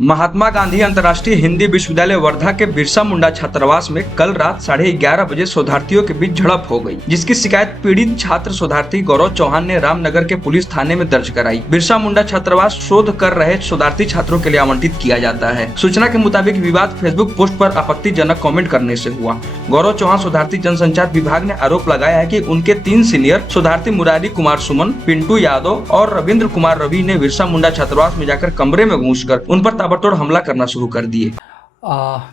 महात्मा गांधी अंतर्राष्ट्रीय हिंदी विश्वविद्यालय वर्धा के बिरसा मुंडा छात्रावास में कल रात 11:30 बजे शोधार्थियों के बीच झड़प हो गई, जिसकी शिकायत पीड़ित छात्र शोधार्थी गौरव चौहान ने रामनगर के पुलिस थाने में दर्ज कराई। बिरसा मुंडा छात्रावास शोध कर रहे शोधार्थी छात्रों के लिए आवंटित किया जाता है। सूचना के मुताबिक विवाद फेसबुक पोस्ट पर आपत्तिजनक कमेंट करने से हुआ। गौरव चौहान शोधार्थी जनसंचार विभाग ने आरोप लगाया है कि उनके 3 सीनियर शोधार्थी मुरारी कुमार सुमन, पिंटू यादव और रविंद्र कुमार रवि ने बिरसा मुंडा छात्रावास में जाकर कमरे में घुसकर उन पर ताबड़तोड़ हमला करना शुरू कर दिए।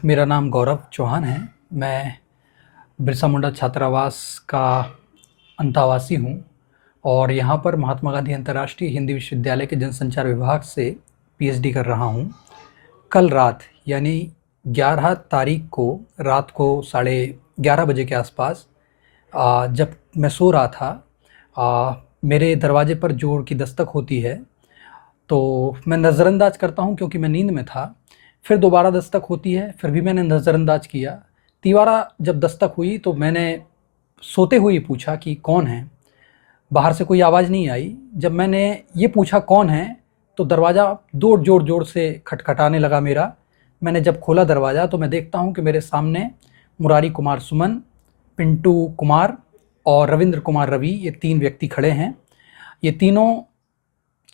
मेरा नाम गौरव चौहान है। मैं बिरसा मुंडा छात्रावास का अंतःवासी हूँ और यहाँ पर महात्मा गांधी अंतर्राष्ट्रीय हिंदी विश्वविद्यालय के जनसंचार विभाग से पीएचडी कर रहा हूँ। कल रात यानी 11 तारीख को रात को 11:30 बजे के आसपास जब मैं सो रहा था, मेरे दरवाजे पर जोर की दस्तक होती है तो मैं नज़रअंदाज करता हूँ क्योंकि मैं नींद में था। फिर दोबारा दस्तक होती है, फिर भी मैंने नज़रअंदाज किया। तीसरा जब दस्तक हुई तो मैंने सोते हुए पूछा कि कौन है। बाहर से कोई आवाज़ नहीं आई। जब मैंने ये पूछा कौन है तो दरवाज़ा जोर से खटखटाने लगा मेरा। मैंने जब खोला दरवाज़ा तो मैं देखता हूँ कि मेरे सामने मुरारी कुमार सुमन, पिंटू कुमार और रविंद्र कुमार रवि, ये 3 व्यक्ति खड़े हैं। ये तीनों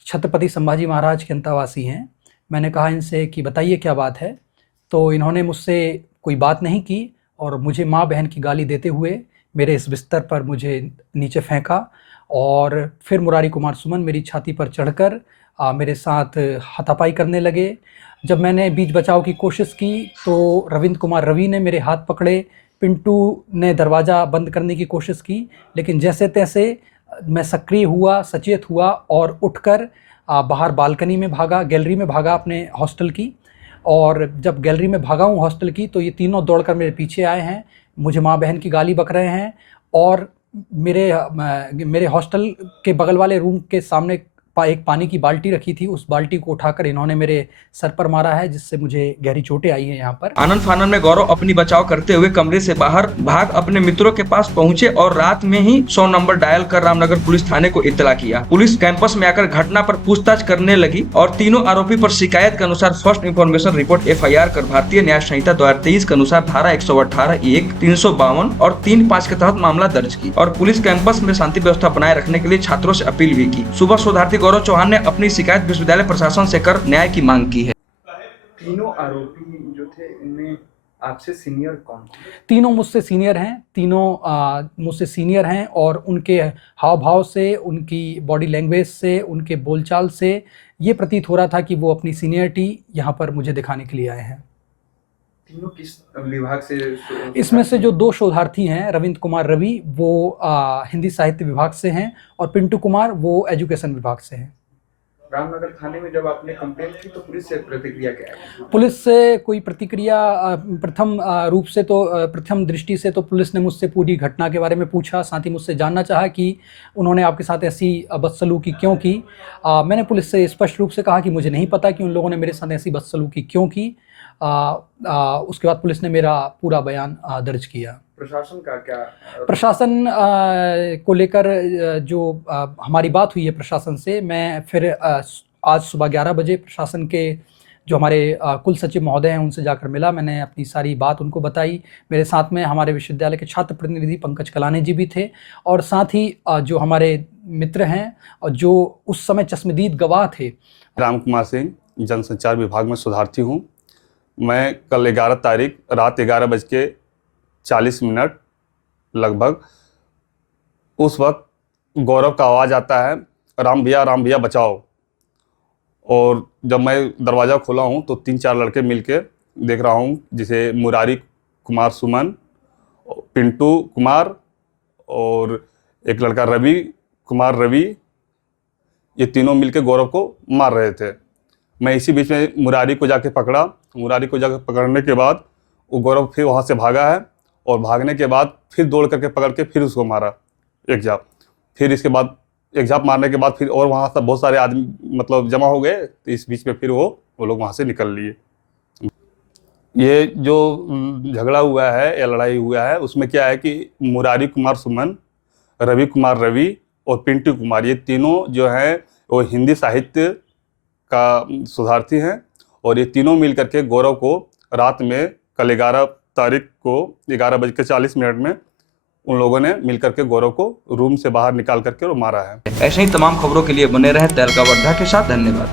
छत्रपति संभाजी महाराज के अंतःवासी हैं। मैंने कहा इनसे कि बताइए क्या बात है, तो इन्होंने मुझसे कोई बात नहीं की और मुझे माँ बहन की गाली देते हुए मेरे इस बिस्तर पर मुझे नीचे फेंका और फिर मुरारी कुमार सुमन मेरी छाती पर चढ़कर मेरे साथ हाथापाई करने लगे। जब मैंने बीच बचाव की कोशिश की तो रविंद्र कुमार रवि ने मेरे हाथ पकड़े, पिंटू ने दरवाज़ा बंद करने की कोशिश की, लेकिन जैसे तैसे मैं सक्रिय हुआ, सचेत हुआ और उठकर बाहर बालकनी में भागा, गैलरी में भागा अपने हॉस्टल की। और जब गैलरी में भागा हूँ हॉस्टल की तो ये तीनों दौड़कर मेरे पीछे आए हैं, मुझे माँ बहन की गाली बक रहे हैं और मेरे हॉस्टल के बगल वाले रूम के सामने एक पानी की बाल्टी रखी थी, उस बाल्टी को उठाकर इन्होंने मेरे सर पर मारा है, जिससे मुझे गहरी चोटें आई हैं यहाँ पर। आनंद फानन में गौरव अपनी बचाव करते हुए कमरे से बाहर भाग अपने मित्रों के पास पहुंचे और रात में ही 100 नंबर डायल कर रामनगर पुलिस थाने को इत्तला किया। पुलिस कैंपस में आकर घटना पर पूछताछ करने लगी और तीनों आरोपी पर शिकायत के अनुसार फर्स्ट इन्फॉर्मेशन रिपोर्ट FIR कर भारतीय न्याय संहिता 2023 के अनुसार धारा 118(1), 352 और 3(5) के तहत मामला दर्ज की और पुलिस कैंपस में शांति व्यवस्था बनाए रखने के लिए छात्रों से अपील भी की। सुबह शोधार्थी गौरव चौहान ने अपनी शिकायत विश्वविद्यालय प्रशासन से कर न्याय की मांग की है। तीनों आरोपी जो थे इनमें आपसे सीनियर कौन? तीनों मुझसे सीनियर हैं। तीनों मुझसे सीनियर हैं और उनके हाव भाव से, उनकी बॉडी लैंग्वेज से, उनके बोलचाल से ये प्रतीत हो रहा था कि वो अपनी सीनियरिटी यहाँ पर मुझे दिखाने के लिए आए हैं। तीनों किस विभाग से? इसमें से जो 2 शोधार्थी हैं, रविंद्र कुमार रवि वो हिंदी साहित्य विभाग से हैं और पिंटू कुमार वो एजुकेशन विभाग से हैं। रामनगर थाने में जब आपने कंप्लेंट की तो पुलिस से प्रतिक्रिया क्या है? पुलिस से कोई प्रतिक्रिया प्रथम दृष्टि से तो पुलिस ने मुझसे पूरी घटना के बारे में पूछा, साथ ही मुझसे जानना चाहा कि उन्होंने आपके साथ ऐसी बदसलूकी क्यों की। मैंने पुलिस से स्पष्ट रूप से कहा कि मुझे नहीं पता कि उन लोगों ने मेरे साथ ऐसी बदसलूकी क्यों की। उसके बाद पुलिस ने मेरा पूरा बयान दर्ज किया। प्रशासन का क्या? प्रशासन को लेकर जो हमारी बात हुई है प्रशासन से, मैं फिर आज सुबह 11 बजे प्रशासन के जो हमारे कुल सचिव महोदय हैं उनसे जाकर मिला। मैंने अपनी सारी बात उनको बताई। मेरे साथ में हमारे विश्वविद्यालय के छात्र प्रतिनिधि पंकज कलाने जी भी थे और साथ ही जो हमारे मित्र हैं और जो उस समय चश्मदीद गवाह थे। राम कुमार सिंह, जनसंचार विभाग में शोधार्थी हूँ। मैं कल 11 तारीख रात 11:40 लगभग उस वक्त गौरव का आवाज़ आता है, राम भैया बचाओ। और जब मैं दरवाज़ा खोला हूँ तो 3-4 लड़के मिलके देख रहा हूँ, जिसे मुरारी कुमार सुमन, पिंटू कुमार और एक लड़का रवि कुमार रवि, ये तीनों मिलके गौरव को मार रहे थे। मैं इसी बीच में मुरारी को जाके पकड़ा। मुरारी को जाकर पकड़ने के बाद वो गौरव फिर वहाँ से भागा है और भागने के बाद फिर दौड़ करके पकड़ के फिर उसको मारा एक झाप। फिर इसके बाद एक झाप मारने के बाद फिर और वहाँ से बहुत सारे आदमी मतलब जमा हो गए, तो इस बीच में फिर वो लोग वहाँ से निकल लिए। ये जो झगड़ा हुआ है या लड़ाई हुआ है उसमें क्या है कि मुरारी कुमार सुमन, रवि कुमार रवि और पिंटू कुमार, ये तीनों जो हैं वो हिंदी साहित्य का शोधार्थी हैं और ये तीनों मिल करके गौरव को रात में कल 11 तारीख को 11:40 में उन लोगों ने मिल करके गौरव को रूम से बाहर निकाल करके और मारा है। ऐसे ही तमाम खबरों के लिए बने रहे तहलका वर्धा के साथ। धन्यवाद।